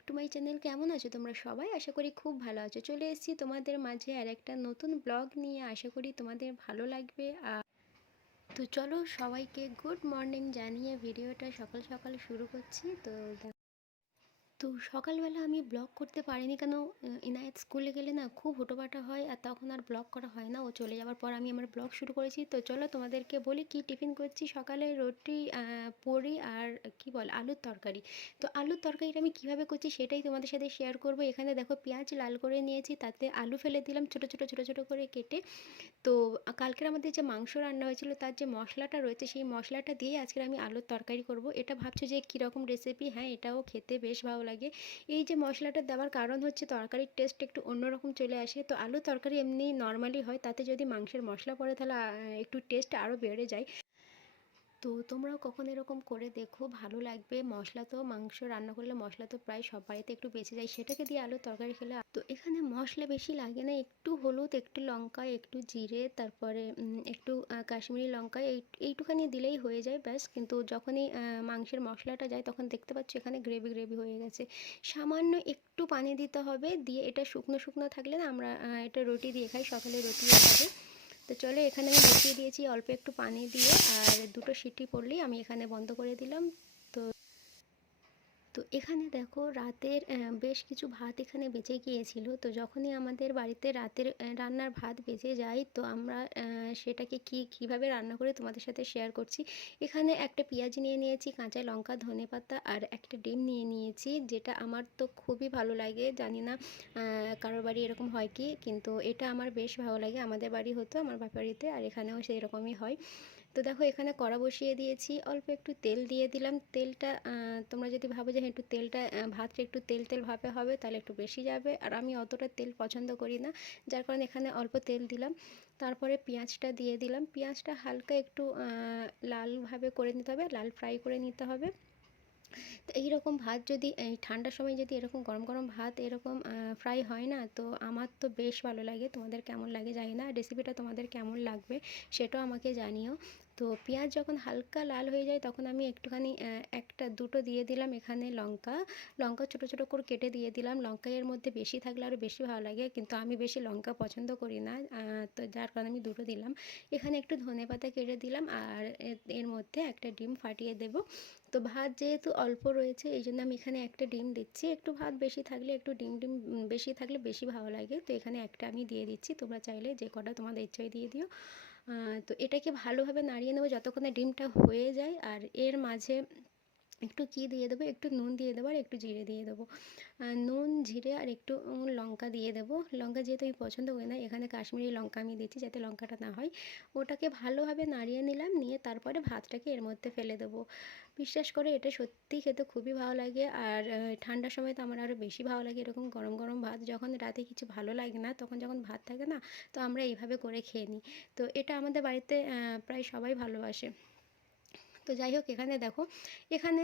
Back to my channel. কেমন আছো তোমরা সবাই? আশা করি খুব ভালো আছো। চলে এসেছি তোমাদের মাঝে আর একটা নতুন ব্লগ নিয়ে। আশা করি তোমাদের ভালো লাগবে। তো চলো সবাইকে গুড মর্নিং জানিয়ে ভিডিওটা সকাল সকাল শুরু করছি। তো সকালবেলা আমি ব্লগ করতে পারিনি কেন, ইনায়েত স্কুলে গেলে না খুব হুটোপাটা হয় আর তখন আর ব্লগ করা হয় না। ও চলে যাওয়ার পর আমি আমার ব্লগ শুরু করেছি। তো চলো তোমাদেরকে বলি কি টিফিন করছি। সকালে রুটি, পুরি আর কি বল আলুর তরকারি। তো আলুর তরকারিটা আমি কিভাবে করছি সেটাই তোমাদের সাথে শেয়ার করব। এখানে দেখো পেঁয়াজ লাল করে নিয়েছি, তাতে আলু ফেলে দিলাম ছোটো ছোটো ছোটো ছোটো করে কেটে। তো কালকের আমাদের যে মাংস রান্না হয়েছিল তার যে মশলাটা রয়েছে সেই মশলাটা দিয়ে আজকের আমি আলুর তরকারি করব। এটা ভাবছো যে কীরকম রেসিপি? হ্যাঁ, এটাও খেতে বেশ ভালো লাগে। এই যে মশলাটা দেওয়ার কারণ হচ্ছে তরকারির টেস্ট একটু অন্যরকম চলে আসে। তো আলুর তরকারি এমনি নর্মালি হয়, তাতে যদি মাংসের মশলা পড়ে তাহলে একটু টেস্ট আরও বেড়ে যায়। তো তোমরাও কখনো এরকম করে দেখো, ভালো লাগবে। মশলা তো মাংস রান্না করলে মশলা তো প্রায় সব বাড়িতে একটু বেঁচে যায়, সেটাকে দিয়ে আলুর তরকারি খেলে। তো এখানে মশলা বেশি লাগে না, একটু হলুদ, একটু লঙ্কা, একটু জিরে, তারপরে একটু কাশ্মীরি লঙ্কা, এইটুখানি দিলেই হয়ে যায় ব্যাস। কিন্তু যখনই মাংসের মশলাটা যায় তখন দেখতে পাচ্ছ এখানে গ্রেভি গ্রেভি হয়ে গেছে। সামান্য একটু পানি দিতে হবে, দিয়ে এটা শুকনো শুকনো থাকলে না আমরা এটা রুটি দিয়ে খাই, সকালে রুটি খাবে। তো চলো এখানে আমি বসিয়ে দিয়েছি অল্প একটু পানি দিয়ে, আর দুটো সিটি পড়লেই আমি এখানে বন্ধ করে দিলাম। তো তো এখানে দেখো রাতের বেশ কিছু ভাত এখানে বেঁচে গিয়েছিল। তো যখনই আমাদের বাড়িতে রাতের রান্নার ভাত বেঁচে যায় তো আমরা সেটাকে কীভাবে রান্না করে তোমাদের সাথে শেয়ার করছি। এখানে একটা পেঁয়াজ নিয়ে নিয়েছি, কাঁচা লঙ্কা, ধনেপাতা আর একটা ডিম নিয়ে নিয়েছি, যেটা আমার তো খুবই ভালো লাগে। জানি না কারোর বাড়ি এরকম হয় কি, কিন্তু এটা আমার বেশ ভালো লাগে। আমাদের বাড়ি হতো আমার বাপের বাড়িতে, আর এখানেও সেই রকমই হয়। তো দেখো এখানে কড়া বসিয়ে দিয়েছি, অল্প একটু তেল দিয়ে দিলাম। তেলটা তোমরা যদি ভাবো যে হ্যাঁ একটু তেলটা ভাতটা একটু তেল তেল ভাবে হবে তাহলে একটু বেশি যাবে, আর আমি অতটা তেল পছন্দ করি না, যার কারণে এখানে অল্প তেল দিলাম। তারপরে পেঁয়াজটা দিয়ে দিলাম। পেঁয়াজটা হালকা একটু লালভাবে করে নিতে হবে, লাল ফ্রাই করে নিতে হবে। তো এইরকম ভাত যদি এই ঠান্ডার সময় যদি এরকম গরম গরম ভাত এরকম ফ্রাই হয় না, তো আমার তো বেশ ভালো লাগে। তোমাদের কেমন লাগে জানি না, রেসিপিটা তোমাদের কেমন লাগবে সেটাও আমাকে জানিও। তো পেঁয়াজ যখন হালকা লাল হয়ে যায় তখন আমি একটুখানি একটা দুটো দিয়ে দিলাম এখানে লঙ্কা। লঙ্কা ছোটো ছোটো করে কেটে দিয়ে দিলাম। লঙ্কা এর মধ্যে বেশি থাকলে আরও বেশি ভালো লাগে, কিন্তু আমি বেশি লঙ্কা পছন্দ করি না, তো যার কারণে আমি দুটো দিলাম। এখানে একটু ধনেপাতা কেটে দিলাম, আর এর মধ্যে একটা ডিম ফাটিয়ে দেবো। তো ভাত যেহেতু অল্প রয়েছে এই জন্য আমি এখানে একটা ডিম দিচ্ছি। একটু ভাত বেশি থাকলে একটু ডিম বেশি থাকলে বেশি ভালো লাগে। তো এখানে একটা আমি দিয়ে দিচ্ছি, তোমরা চাইলে যে কটা তোমাদের ইচ্ছায় দিয়ে দিও। তো এটাকে ভালোভাবে নাড়িয়ে নেবো যতক্ষণে ডিমটা হয়ে যায়। আর এর মাঝে একটু কি দিয়ে দেবো, একটু নুন দিয়ে দেবো আর একটু জিরে দিয়ে দেবো। নুন, জিরে আর একটু লঙ্কা দিয়ে দেবো। লঙ্কা যেহেতু আমি পছন্দ করি না, এখানে কাশ্মীরি লঙ্কা আমি দিচ্ছি যাতে লঙ্কাটা না হয়। ওটাকে ভালোভাবে নাড়িয়ে নিলাম, নিয়ে তারপরে ভাতটাকে এর মধ্যে ফেলে দেবো। বিশ্বাস করে এটা সত্যিই খেতে খুবই ভালো লাগে। আর ঠান্ডার সময় তো আমার আরও বেশি ভালো লাগে এরকম গরম গরম ভাত। যখন রাতে কিছু ভালো লাগে না তখন যখন ভাত থাকে না, তো আমরা এইভাবে করে খেয়ে নিই। তো এটা আমাদের বাড়িতে প্রায় সবাই ভালোবাসে। তো যাই হোক এখানে দেখো, এখানে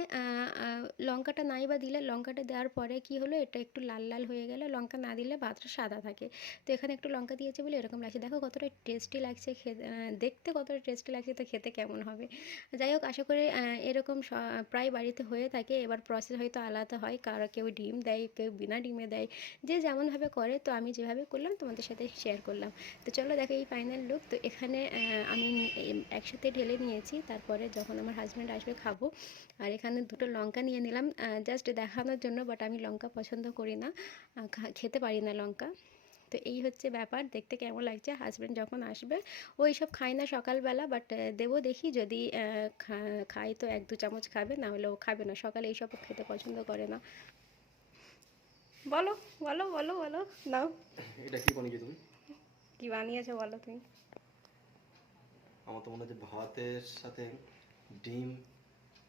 লঙ্কাটা নাই বা দিলে, লঙ্কাটা দেওয়ার পরে কি হলো, এটা একটু লাল লাল হয়ে গেল। লঙ্কা না দিলে ভাতটা সাদা থাকে। তো এখানে একটু লঙ্কা দিয়েছে বলে এরকম লাগছে। দেখো কতটা টেস্টি লাগছে খেতে, দেখতে কতটা টেস্টি লাগছে, তো খেতে কেমন হবে। যাই হোক আশা করি এরকম প্রায় বাড়িতে হয়ে থাকে। এবার প্রসেস হয়তো আলাদা হয়, কারো কেউ ডিম দেয়, কেউ বিনা ডিমে দেয়, যে যেমনভাবে করে। তো আমি যেভাবে করলাম তোমাদের সাথে শেয়ার করলাম। তো চলো দেখো এই ফাইনাল লুক। তো এখানে আমি একসাথে ঢেলে নিয়েছি, তারপরে যখন আমার হাজব্যান্ড আসবে খাবো। আর এখানে দুটো লঙ্কা নিয়ে নিলাম জাস্ট দেখানোর জন্য, বাট আমি লঙ্কা পছন্দ করি না, খেতে পারি না লঙ্কা। তো এই হচ্ছে ব্যাপার। দেখতে কেমন লাগছে, হাজব্যান্ড যখন আসবে ও এইসব খায় না সকালবেলা, বাট দেবো দেখি যদি খায় তো এক দু চামচ খাবে, না হলে ও খাবে না, সকালে এইসব খেতে পছন্দ করে না। বলো বলো বলো বলো, নাও। এটা কি বানিয়েছো তুমি? কি বানিয়েছো বলো তুমি? আমার তো মনে হচ্ছে ভাতের সাথে ডিম,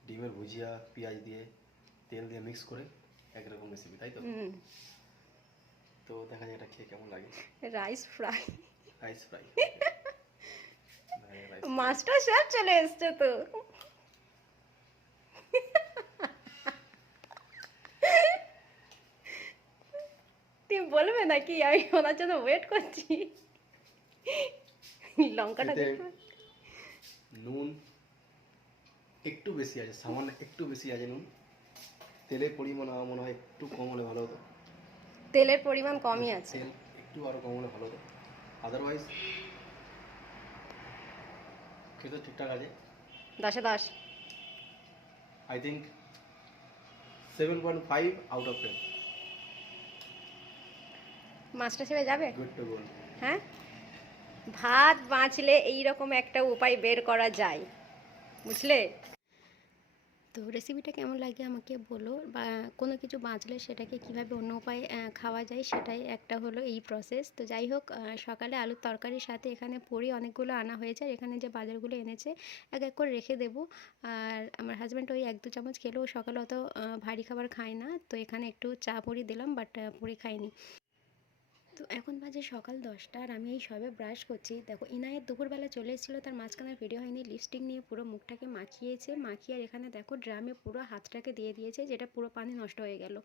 ডিমের ভুজিয়া, পেঁয়াজ দিয়ে তেল দিয়ে মিক্স করে একরকম রেসিপি, তাই তো? হুম, তো দেখা যায় এটা খেয়ে কেমন লাগে। Rice fry. Rice fry, okay. Rice fry. Master chef চলে এসছে তো। তুমি বলবে নাকি? আমি ওনার জন্য ওয়েট করছি। লঙ্কাটা এতে দেখতে নুন একটু বেশি আছে, সামান্য একটু বেশি আছে নুন। তেলের পরিমাণ আমার মনে হয় একটু কম হলে ভালো হতো। তেলের পরিমাণ কমই আছে। তেল একটু আরও কম হলে ভালো হতো। আদারওয়াইজ খেতে ঠিকঠাক আছে। 10-এ 10। I think 7.5 out of 10। মাছটা সেবে যাবে? Good to good. হ্যাঁ, ভাত বাঁচলে এইরকম একটা উপায় বের করা যায়, বুঝলে? তো রেসিপিটা কেমন লাগে আমাকে বলো, বা কোনো কিছু বাঁচলে সেটাকে কিভাবে অন্য উপায়ে খাওয়া যায়, সেটাই একটা হলো এই প্রসেস। তো যাই হোক, সকালে আলুর তরকারির সাথে এখানে পুরি অনেকগুলো আনা হয়েছে, আর এখানে যে বাজারগুলো এনেছে এক এক করে রেখে দেবো। আর আমার হাজব্যান্ড ওই 1-2 চামচ খেলেও সকালে অত ভারী খাবার খায় না, তো এখানে একটু চা পুরি দিলাম, বাট পুরি খাইনি। তো এখন বাজে সকাল 10টা, আর আমি এই সবে ব্রাশ করছি। দেখো, ইনায়েত দুপুরবেলা চলে এসেছিলো, তার মাঝখানে ভিডিও হয়নি, লিপস্টিক নিয়ে পুরো মুখটাকে মাখিয়ে আর এখানে দেখো ড্রামে পুরো হাতটাকে দিয়ে দিয়েছে, যেটা পুরো পানি নষ্ট হয়ে গেল।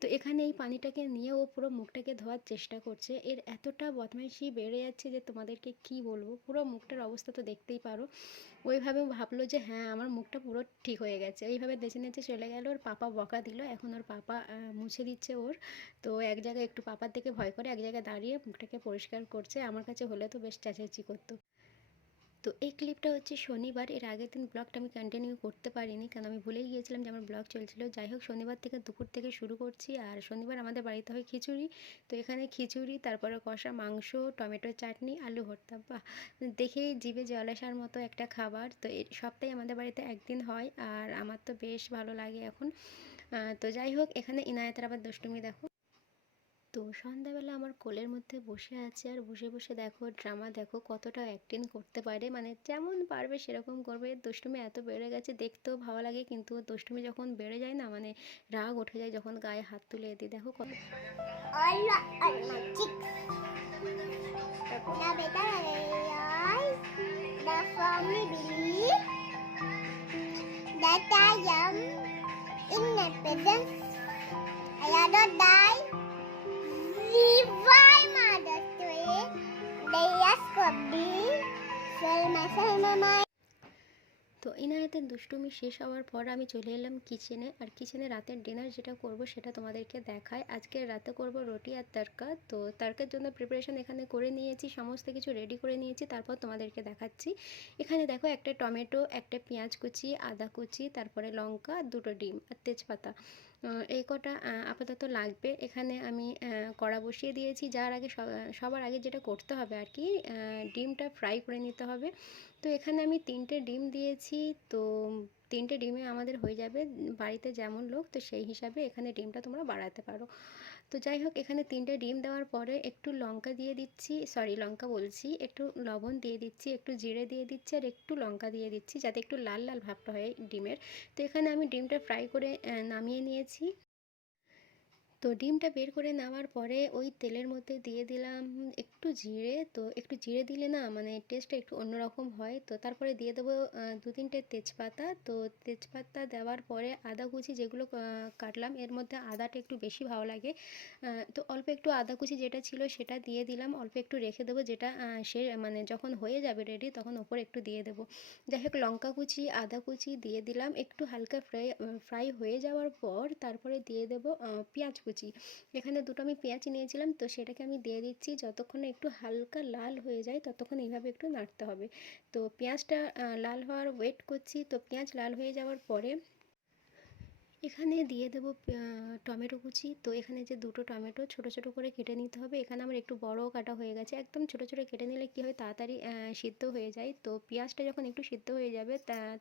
তো এখানে এই পানিটাকে নিয়ে ও পুরো মুখটাকে ধোয়ার চেষ্টা করছে। এর এতটা বদমাইশি বেড়ে যাচ্ছে যে তোমাদেরকে কি বলবো, পুরো মুখটার অবস্থা তো দেখতেই পারো। ওইভাবে ভাবলো যে হ্যাঁ, আমার মুখটা পুরো ঠিক হয়ে গেছে, এইভাবে নেচে নেচে চলে গেল। ওর পাপা বকা দিল, এখন ওর পাপা মুছে দিচ্ছে ওর। তো এক জায়গায় একটু পাপার দিকে ভয় করে এক জায়গায় দাঁড়িয়ে মুখটাকে পরিষ্কার করছে। আমার কাছে হলে তো বেশ চেঁচামেচি করতো। তো এই ক্লিপটা হচ্ছে শনিবার, এর আগের দিন ব্লগটা আমি কন্টিনিউ করতে পারিনি, কারণ আমি ভুলেই গিয়েছিলাম যে আমার ব্লগ চলছিল। যাই হোক, শনিবার থেকে দুপুর থেকে শুরু করছি। আর শনিবার আমাদের বাড়িতে হয় খিচুড়ি। তো এখানে খিচুড়ি, তারপরে কষা মাংস, টমেটো চাটনি, আলু ভর্তা। বাহ, দেখেই জিভে জল আসার মতো একটা খাবার। তো এই সপ্তাহে আমাদের বাড়িতে একদিন হয়, আর আমার তো বেশ ভালো লাগে এখন। তো যাই হোক, এখানে ইনায়েতের আবার দুষ্টুমি দেখো। তো সন্ধ্যাবেলা আমার কোলের মধ্যে বসে আছে, আর বসে বসে দেখো ড্রামা, দেখো কতটা অ্যাক্টিং করতে পারে, মানে যেমন পারবে সেরকম করবে। দুষ্টুমি এত বেড়ে গেছে, দেখতেও ভালো লাগে, কিন্তু দুষ্টুমি যখন বেড়ে যায় না, মানে রাগ উঠে যায় যখন গায়ে হাত তুলে দিই। দেখো কত All on my cheeks. Now better realize the firmly believe that I am in my presence. I rather die. Revive Mother's Day. They ask for me. Fill myself in my mind. তো ইনায়েতের দুষ্টুমি শেষ হওয়ার পর আমি চলে এলাম কিচেনে। আর কিচেনে রাতের ডিনার যেটা করব সেটা তোমাদেরকে দেখায়। আজকে রাতে করব রুটি আর তড়কা। তো তড়কার জন্য প্রিপারেশন এখানে করে নিয়েছি, সমস্ত কিছু রেডি করে নিয়েছি, তারপর তোমাদেরকে দেখাচ্ছি। এখানে দেখো, একটা টমেটো, একটা পেঁয়াজ কুচি, আদা কুচি, তারপরে লঙ্কা, 2টো ডিম আর তেজপাতা, এই কটা আপাতত লাগবে। এখানে আমি কড়া বসিয়ে দিয়েছি। যার আগে সবার আগে যেটা করতে হবে আর কি, ডিমটা ফ্রাই করে নিতে হবে। তো এখানে আমি 3টে ডিম দিয়েছি। তো 3টে ডিমে আমাদের হয়ে যাবে, বাড়িতে যেমন লোক তো সেই হিসাবে এখানে ডিমটা তোমরা বাড়াতে পারো। তো যাই হোক, এখানে 3টে ডিম দেওয়ার পরে একটু লঙ্কা দিয়ে দিচ্ছি, সরি লঙ্কা বলছি, একটু লবণ দিয়ে দিচ্ছি, একটু জিরে দিয়ে দিচ্ছি, আর একটু লঙ্কা দিয়ে দিচ্ছি, যাতে একটু লাল লাল ভাবটা হয় ডিমের। তো এখানে আমি ডিমটা ফ্রাই করে নামিয়ে নিয়েছি। তো ডিমটা বের করে নেওয়ার পরে ওই তেলের মধ্যে দিয়ে দিলাম একটু জিরে। তো একটু জিরে দিলে না, মানে টেস্টটা একটু অন্যরকম হয়। তো তারপরে দিয়ে দেবো 2-3টে তেজপাতা। তো তেজপাতা দেওয়ার পরে আদা কুচি যেগুলো কাটলাম, এর মধ্যে আদাটা একটু বেশি ভালো লাগে। তো অল্প একটু আদা কুচি যেটা ছিল সেটা দিয়ে দিলাম, অল্প একটু রেখে দেবো, যেটা সে মানে যখন হয়ে যাবে রেডি তখন ওপরে একটু দিয়ে দেবো। যাই হোক, লঙ্কা কুচি, আদা কুচি দিয়ে দিলাম, একটু হালকা ফ্রাই হয়ে যাওয়ার পর তারপরে দিয়ে দেবো পেঁয়াজ কুচি। এখানে 2টো আমি পেঁয়াজ নিয়েছিলাম, তো সেটাকে আমি দিয়ে দিচ্ছি। যতক্ষণ না একটু হালকা লাল হয়ে যায় ততক্ষণ এইভাবে একটু নাড়তে হবে। তো পেঁয়াজটা লাল হওয়ার ওয়েট করছি। তো পেঁয়াজ লাল হয়ে যাওয়ার পরে এখানে দিয়ে দেবো টমেটো কুচি। তো এখানে যে 2টো টমেটো ছোট ছোট করে কেটে নিতে হবে। এখানে আমার একটু বড়ও কাটা হয়ে গেছে, একদম ছোট ছোট কেটে নিলে কী হয়, তাড়াতাড়ি সিদ্ধ হয়ে যায়। তো পেঁয়াজটা যখন একটু সিদ্ধ হয়ে যাবে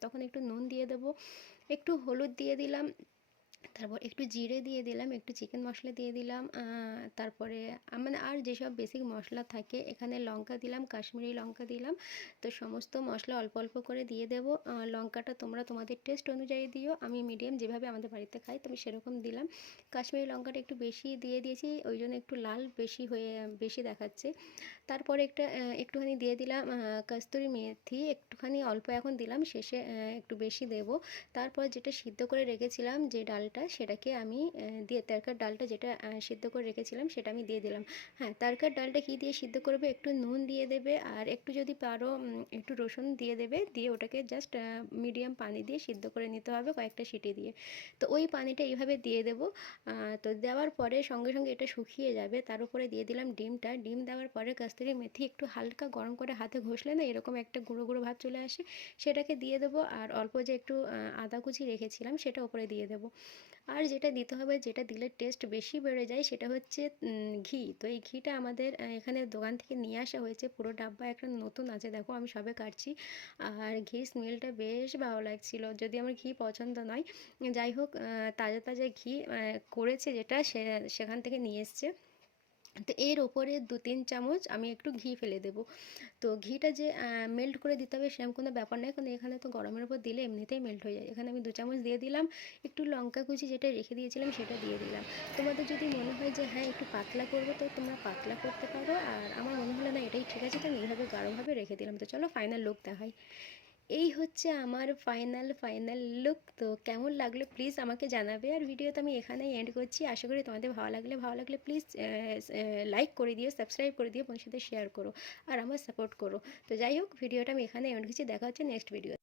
তখন একটু নুন দিয়ে দেবো, একটু হলুদ দিয়ে দিলাম, তারপর একটু জিরে দিয়ে দিলাম, একটু চিকেন মশলা দিয়ে দিলাম, তারপরে মানে আর যেসব বেসিক মশলা থাকে, এখানে লঙ্কা দিলাম, কাশ্মীরি লঙ্কা দিলাম। তো সমস্ত মশলা অল্প অল্প করে দিয়ে দেবো। লঙ্কাটা তোমরা তোমাদের টেস্ট অনুযায়ী দিও, আমি মিডিয়াম যেভাবে আমাদের বাড়িতে খাই তো আমি সেরকম দিলাম। কাশ্মীরি লঙ্কাটা একটু বেশি দিয়ে দিয়েছি, ওই জন্য একটু লাল বেশি দেখাচ্ছে। তারপরে একটুখানি দিয়ে দিলাম কস্তুরি মেথি, একটুখানি অল্প এখন দিলাম, শেষে একটু বেশি দেবো। তারপর যেটা সিদ্ধ করে রেখেছিলাম যে ডালটা, ডালটা সেটাকে আমি দিয়ে তারকার ডালটা যেটা সিদ্ধ করে রেখেছিলাম সেটা আমি দিয়ে দিলাম। হ্যাঁ, তারকার ডালটা কী দিয়ে সিদ্ধ করবে, একটু নুন দিয়ে দেবে আর একটু যদি পারো একটু রসুন দিয়ে দেবে, দিয়ে ওটাকে জাস্ট মিডিয়াম পানি দিয়ে সিদ্ধ করে নিতে হবে কয়েকটা সিটি দিয়ে। তো ওই পানিটা এইভাবে দিয়ে দেবো। তো দেওয়ার পরে সঙ্গে সঙ্গে এটা শুকিয়ে যাবে, তার উপরে দিয়ে দিলাম ডিমটা। ডিম দেওয়ার পরে কাস্তুরি মেথি একটু হালকা গরম করে হাতে ঘষলে না এরকম একটা গুঁড়ো গুঁড়ো ভাব চলে আসে, সেটাকে দিয়ে দেবো। আর অল্প যে একটু আদা কুচি রেখেছিলাম সেটা উপরে দিয়ে দেবো। আর যেটা দিতে হবে, যেটা দিলে টেস্ট বেশি বেড়ে যায়, সেটা হচ্ছে ঘি। তো এই ঘিটা আমাদের এখানে দোকান থেকে নিয়ে আসা হয়েছে, পুরো ডাব্বা একটা নতুন আছে, দেখো আমি সবে কাটছি। আর ঘির স্মেলটা বেশ ভালো লাগছিল, যদি আমার ঘি পছন্দ নয়। যাই হোক, তাজা তাজা ঘি করেছে যেটা সেখান থেকে নিয়ে এসছে। তো এর ওপরে 2-3 চামচ আমি একটু ঘি ফেলে দেবো। তো ঘিটা যে মেল্ট করে দিতে হবে সেরকম কোনো ব্যাপার নয়, কারণ এখানে তো গরমের উপর দিলে এমনিতেই মেল্ট হয়ে যায়। এখানে আমি 2 চামচ দিয়ে দিলাম। একটু লঙ্কা কুচি যেটা রেখে দিয়েছিলাম সেটা দিয়ে দিলাম। তোমাদের যদি মনে হয় যে হ্যাঁ একটু পাতলা করবো, তো তোমরা পাতলা করতে পারো। আর আমার মনে হলো না এটাই ঠিক আছে, তো আমি এইভাবে গাঢ়ভাবে রেখে দিলাম। তো চলো ফাইনাল লুক দেখাই। এই হচ্ছে আমার ফাইনাল লুক। তো কেমন লাগলো প্লিজ আমাকে জানাবে। আর ভিডিওটা আমি এখানেই এন্ড করছি। আশা করি তোমাদের ভালো লাগলে প্লিজ লাইক করে দিও, সাবস্ক্রাইব করে দিও, বন্ধুদের সাথে শেয়ার করো আর আমার সাপোর্ট করো। তো যাই হোক, ভিডিওটা আমি এখানে এন্ড করছি, দেখা হচ্ছে নেক্সট ভিডিও।